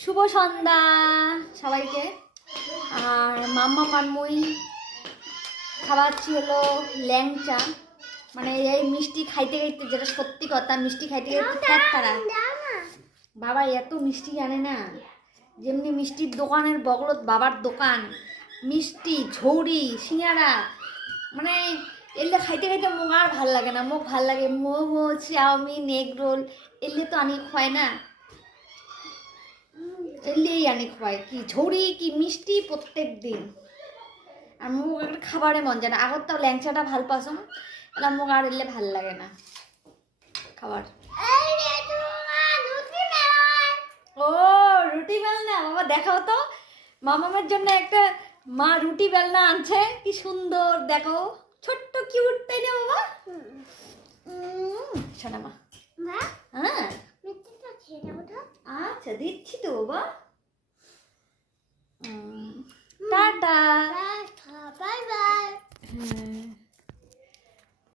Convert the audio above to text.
শুভ সন্ধ্যা সবাইকে। আর মাম্মা মানমুই খাওয়াচ্ছি হলো ল্যাংচা, মানে এই মিষ্টি খাইতে খাইতে, যেটা সত্যি কথা, মিষ্টি খাইতে খাইতে খ্যাত তারা। বাবা এত মিষ্টি জানে না, যেমনি মিষ্টির দোকানের বগলত বাবার দোকান, মিষ্টি ঝৌড়ি সিঙ্গারা, মানে এলে খাইতে খাইতে মুখ আর ভাল লাগে না। মুখ ভাল লাগে মোমো, চাউমিন, এগ রোল, এলে তো আনি খায় না, এলেই আনি খায় কি ঝৌড়ি কি মিষ্টি প্রত্যেক দিন। আর মুখ একটা খাবারে মন যায় না। আগত তাও ল্যাংচাটা ভাল পাসম, এটা মুখ আর এলে ভাল লাগে না খাবার। ও রুটি বেলনা, বাবা দেখাও তো। মামামের জন্য একটা মা রুটি বেলনা আনছে, কি সুন্দর দেখো, ছোট্ট কিউট, তাই না বাবা? শোনা মা, হ্যাঁ আচ্ছা দিচ্ছি তো বাবা। Tata, bye bye.